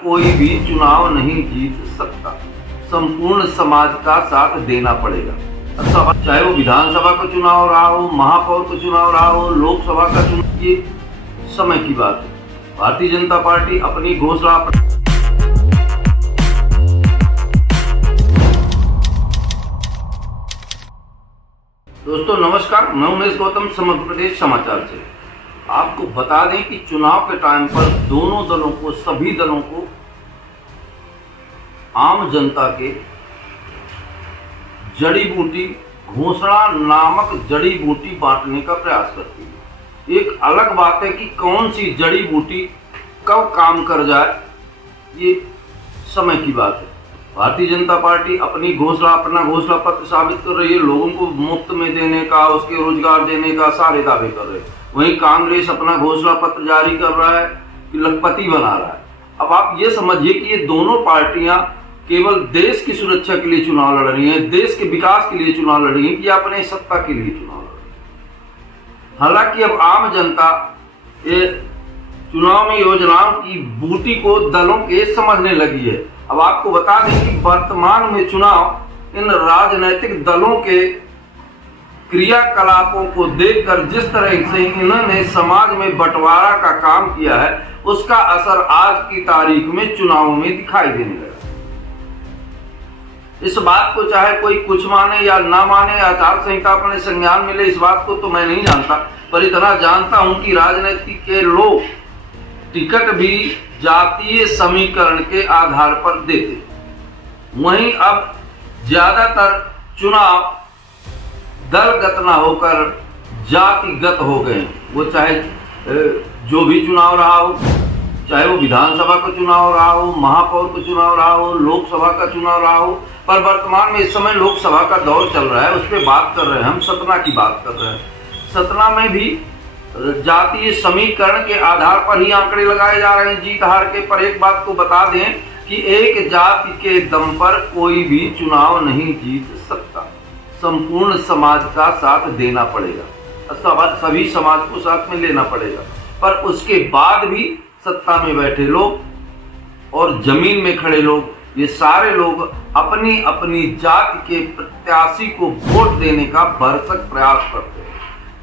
कोई भी चुनाव नहीं जीत सकता, संपूर्ण समाज का साथ देना पड़ेगा। चाहे वो विधानसभा का चुनाव रहा हो, महापौर का चुनाव रहा हो, लोकसभा का चुनाव, ये समय की बात है। भारतीय जनता पार्टी अपनी घोषणा दोस्तों नमस्कार, मैं उमेश गौतम, समग्र प्रदेश समाचार से। आपको बता दें कि चुनाव के टाइम पर दोनों दलों को, सभी दलों को आम जनता के जड़ी बूटी घोषणा नामक जड़ी बूटी बांटने का प्रयास करती है। एक अलग बात है कि कौन सी जड़ी बूटी कब काम कर जाए, ये समय की बात है। भारतीय जनता पार्टी अपना घोषणा पत्र साबित कर रही है, लोगों को मुफ्त में देने का, उसके रोजगार देने का सारे दावे कर रहे हैं। वहीं कांग्रेस अपना घोषणा पत्र जारी कर रहा है कि लखपति बना रहा है। अब आप ये समझिए कि ये दोनों पार्टियां केवल देश की सुरक्षा के लिए चुनाव लड़ रही हैं, देश के विकास के लिए चुनाव लड़ रही हैं कि अपने सत्ता के लिए चुनाव लड़ रही है। हालांकि अब आम जनता ये चुनाव में योजनाओं की बूटी को दलों के समझने लगी है। अब आपको बता दें कि वर्तमान में चुनाव इन राजनीतिक दलों के क्रियाकलापों को देखकर जिस तरह से इन्होंने समाज में बंटवारा का काम किया है, उसका असर आज की तारीख में चुनावों में दिखाई देने लगा। इस बात को चाहे कोई कुछ माने या ना माने, आचार संहिता अपने संज्ञान में ले, इस बात को तो मैं नहीं जानता, पर इतना जानता हूं कि राजनीति के लोग टिकट भी जातीय समीकरण के आधार पर देते। वहीं अब ज्यादातर चुनाव दलगत ना होकर जातिगत हो गए। वो चाहे जो भी चुनाव रहा हो, चाहे वो विधानसभा का चुनाव रहा हो, महापौर का चुनाव रहा हो, लोकसभा का चुनाव रहा हो, पर वर्तमान में इस समय लोकसभा का दौर चल रहा है, उस पर बात कर रहे हैं हम। सतना की बात कर रहे हैं। सतना में भी जातीय समीकरण के आधार पर ही आंकड़े लगाए जा रहे हैं जीत हार के। पर एक बात को बता दें कि एक जाति के दम पर कोई भी चुनाव नहीं जीत सकता, संपूर्ण समाज का साथ देना पड़ेगा, सभी समाज को साथ में लेना पड़ेगा। पर उसके बाद भी सत्ता में बैठे लोग और जमीन में खड़े लोग, ये सारे लोग अपनी अपनी जाति के प्रत्याशी को वोट देने का भरसक प्रयास करते हैं।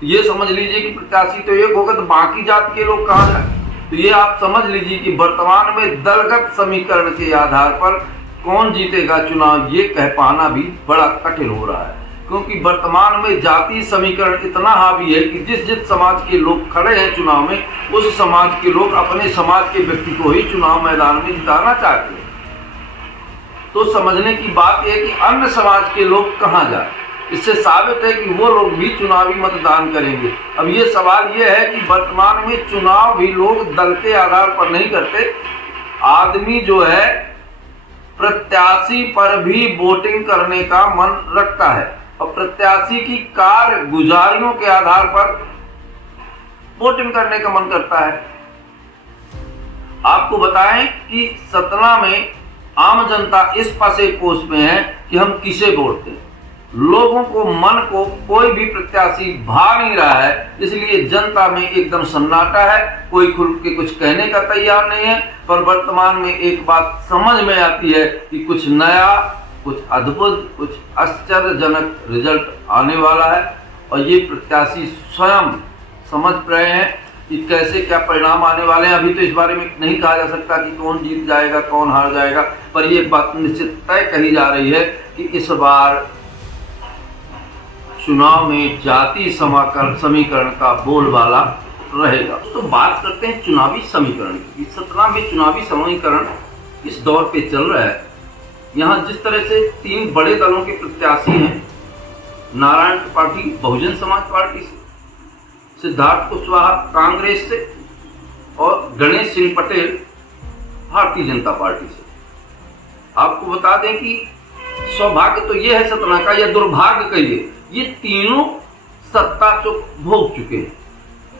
ये समझ लीजिए कि प्रत्याशी तो एक होगा, तो बाकी जाति के लोग कहाँ जाए। तो ये आप समझ लीजिए कि वर्तमान में दलगत समीकरण के आधार पर कौन जीतेगा चुनाव, ये कह पाना भी बड़ा कठिन हो रहा है। क्योंकि वर्तमान में जातीय समीकरण इतना हावी है कि जिस जिस समाज के लोग खड़े हैं चुनाव में, उस समाज के लोग अपने समाज के व्यक्ति को ही चुनाव मैदान में जिताना चाहते हैं। तो समझने की बात है कि अन्य समाज के लोग कहां जाए। इससे साबित है कि वो लोग भी चुनावी मतदान करेंगे। अब ये सवाल ये है कि वर्तमान में चुनाव भी लोग दल के आधार पर नहीं करते। आदमी जो है प्रत्याशी पर भी वोटिंग करने का मन रखता है और प्रत्याशी की कारगुजारियों के आधार पर वोटिंग करने का मन करता है। आपको बताएं कि सतना में आम जनता इस पसे पोस में है कि हम किसे वोट दें। लोगों को मन को कोई भी प्रत्याशी भा नहीं रहा है, इसलिए जनता में एकदम सन्नाटा है, कोई खुल के कुछ कहने का तैयार नहीं है। पर वर्तमान में एक बात समझ में आती है कि कुछ नया, कुछ अद्भुत, कुछ आश्चर्यजनक रिजल्ट आने वाला है और ये प्रत्याशी स्वयं समझ रहे हैं कि कैसे क्या परिणाम आने वाले हैं। अभी तो इस बारे में नहीं कहा जा सकता कि कौन जीत जाएगा, कौन हार जाएगा, पर ये बात निश्चित तय कही जा रही है कि इस बार चुनाव में जातीय समीकरण का बोलबाला रहेगा। तो बात करते हैं चुनावी समीकरण की। सतना में चुनावी समीकरण इस दौर पे चल रहा है। यहाँ जिस तरह से 3 बड़े दलों के प्रत्याशी हैं, नारायण त्रिपाठी बहुजन समाज पार्टी से, सिद्धार्थ कुशवाहा कांग्रेस से और गणेश सिंह पटेल भारतीय जनता पार्टी से। आपको बता दें कि सौभाग्य तो ये है सतना का, या दुर्भाग्य कहिए, ये तीनों सत्ता सुख भोग चुके हैं।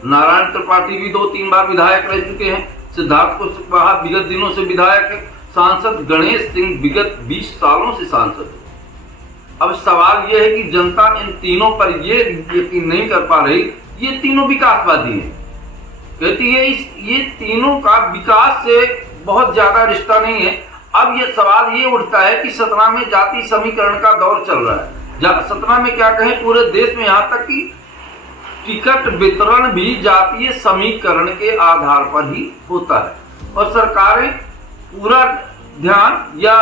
नारायण त्रिपाठी भी 2-3 बार विधायक रह चुके हैं, सिद्धार्थ कुशवाहा विगत दिनों से विधायक है, सांसद गणेश सिंह विगत 20 सालों से सांसद है। अब सवाल यह है कि जनता इन तीनों पर ये यकीन नहीं कर पा रही। ये तीनों विकासवादी हैं, कहती है ये तीनों का विकास से बहुत ज्यादा रिश्ता नहीं है। अब ये सवाल ये उठता है कि सतना में जाति समीकरण का दौर चल रहा है। सतना में क्या कहें, पूरे देश में, यहाँ तक कि टिकट वितरण भी जातीय समीकरण के आधार पर ही होता है। और सरकारें पूरा ध्यान, या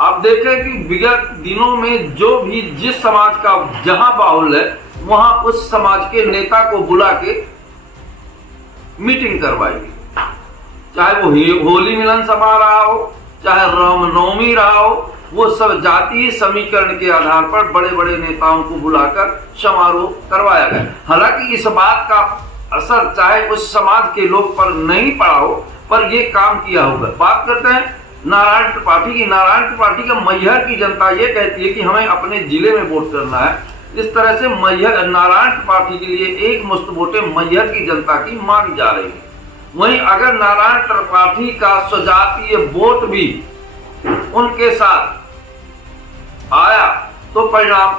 आप देखें कि विगत दिनों में जो भी जिस समाज का जहां बाहुल्य है वहां उस समाज के नेता को बुला के मीटिंग करवाएगी, चाहे वो होली मिलन सभा रहा हो, चाहे रामनवमी रहा हो, वो सब जातीय समीकरण के आधार पर बड़े बड़े नेताओं को बुलाकर समारोह करवाया गया। हालांकि इस बात का असर चाहे उस समाज के लोग पर नहीं पड़ा हो, पर ये काम किया होगा। बात करते हैं नारायण त्रिपाठी की। नारायण त्रिपाठी का मैहर की जनता ये कहती है कि हमें अपने जिले में वोट करना है। इस तरह से मैहर नारायण त्रिपाठी के लिए एक मुश्त वोटें मैहर की जनता की मानी जा रही है। वहीं अगर नारायण त्रिपाठी का स्वजातीय वोट भी उनके साथ आया तो परिणाम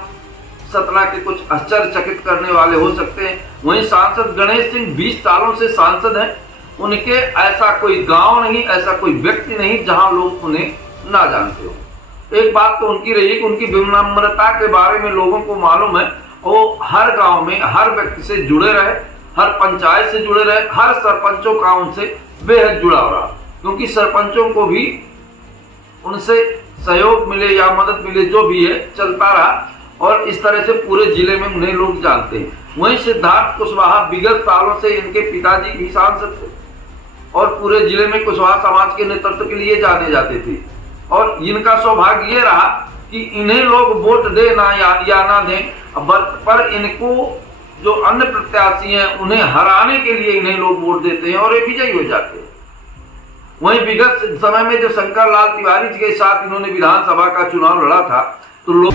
सतना के कुछ आश्चर्यचकित करने वाले हो सकते हैं। वहीं सांसद गणेश सिंह 20 सालों से सांसद हैं, उनके ऐसा कोई गांव नहीं, ऐसा कोई व्यक्ति नहीं जहां लोग उन्हें ना जानते हो। एक बात तो उनकी रही कि उनकी विनम्रता के बारे में लोगों को मालूम है। वो हर गांव में हर व्यक्ति से जुड़े रहे, हर पंचायत से जुड़े रहे, हर सरपंचों का उनसे बेहद जुड़ाव रहा, क्योंकि सरपंचों को भी उनसे सहयोग मिले या मदद मिले, जो भी है चलता रहा। और इस तरह से पूरे जिले में उन्हें लोग जानते हैं। वहीं सिद्धार्थ कुशवाहा विगत सालों से इनके पिताजी भी सांसद थे और पूरे जिले में कुशवाहा समाज के नेतृत्व के लिए जाने जाते थे। और इनका सौभाग्य ये रहा कि इन्हें लोग वोट दे ना या ना दें, पर इनको जो अन्य प्रत्याशी हैं उन्हें हराने के लिए इन्हें लोग वोट देते हैं और ये विजयी हो जाते हैं। वहीं विगत समय में जो शंकर लाल तिवारी जी के साथ इन्होंने विधानसभा का चुनाव लड़ा था तो लोग